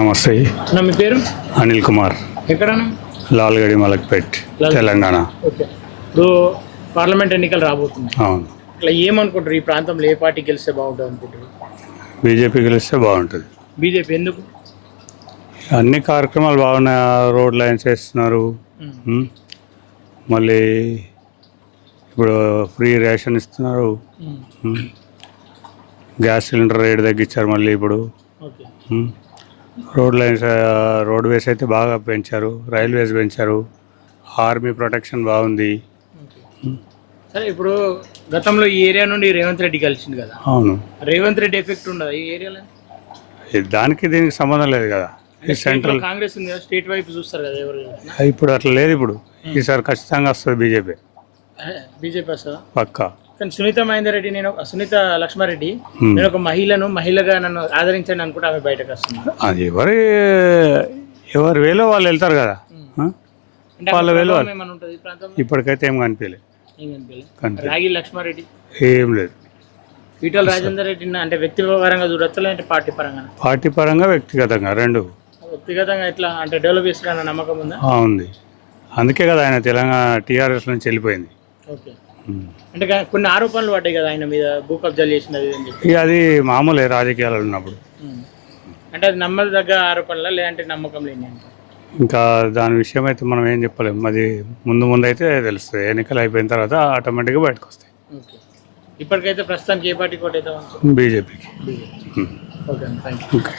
నమస్తే. మీ పేరు? అనిల్ కుమార్, ఎక్కడన్నా? లాల్గడి మలక్పేట్, తెలంగాణ. ఓకే. ఇప్పుడు పార్లమెంట్ ఎన్నికలు రాబోతున్నాయి. అవును, ఇట్లా ఏమనుకుంటారు, ఈ ప్రాంతంలో ఏ పార్టీ గెలిస్తే బాగుంటుంది అనుకుంటారు? బీజేపీ గెలిస్తే బాగుంటుంది. బీజేపీ ఎందుకు? అన్ని కార్యక్రమాలు బాగున్నాయి. రోడ్ లైన్స్ వేస్తున్నారు. ఉమ్. మళ్ళీ ఇప్పుడు ఫ్రీ రేషన్ ఇస్తున్నారు. ఉమ్. గ్యాస్ సిలిండర్ రేటు తగ్గించారు మళ్ళీ ఇప్పుడు. ఓకే. ఉమ్. రోడ్ లైన్స్ రోడ్వేస్ అయితే బాగా పెంచారు, రైల్వేస్ పెంచారు, ఆర్మీ ప్రొటెక్షన్ బాగుంది. ఓకే. సరే, ఇప్పుడు గతంలో ఈ ఏరియా నుండి రేవంత్ రెడ్డి కలిసింది కదా. అవును, రేవంత్ రెడ్డి ఎఫెక్ట్ ఉండదు ఈ ఏరియాలో? దానికి దీనికి సంబంధం లేదు కదా. ఈ సెంట్రల్ కాంగ్రెస్ ఉంది కదా, స్టేట్ వైపు చూస్తారు కదా ఎవరు? ఇప్పుడు అట్లా లేదు. ఇప్పుడు ఈసారి ఖచ్చితంగా వస్తుంది బీజేపీ, బీజేపీ వస్తుందా? పక్కా. కానీ సునీత మహేందర్ రెడ్డి, సునీత లక్ష్మారెడ్డి, నేను ఒక మహిళగా నన్ను ఆదరించండి అనుకుంటే ఆమె బయటకు వస్తుంది. అది ఎవరి వేలో వాళ్ళు వెళ్తారు కదా. వాళ్ళ వేలో ఇప్పటికైతే ఏం కనిపించలేదు. రాగి లక్ష్మారెడ్డి ఏం లేదు. ఈటల రాజేందర్ రెడ్డి అంటే వ్యక్తిపరంగా చూడొచ్చా, లేదంటే పార్టీ పరంగా? పార్టీ పరంగా, వ్యక్తిగతంగా రెండు. వ్యక్తిగతంగా ఎట్లా అంటే డెవలప్ చేస్తారన్న నమ్మకం ఉందా? ఉంది. అందుకే కదా ఆయన తెలంగాణ టీఆర్ఎస్ నుంచి వెళ్ళిపోయింది. ఓకే. అంటే కొన్ని ఆరోపణలు పడ్డాయి కదా ఆయన మీద, భూ కబ్జాలు చేసినది అని చెప్పి. ఇక అది మామూలే రాజకీయాలు ఉన్నప్పుడు. అంటే అది నమ్మదగ్గ ఆరోపణలా, లేదంటే నమ్మకం లేని? ఇంకా దాని విషయం అయితే మనం ఏం చెప్పలేము. అది ముందు అయితే తెలుస్తుంది. ఎన్నికలు అయిపోయిన తర్వాత ఆటోమేటిక్గా బయటకు వస్తాయి. ఓకే. ఇప్పటికైతే ప్రస్తుతానికి ఏ పార్టీ కోట్ అయితే? బీజేపీకి. Okay, thank you. ఓకే.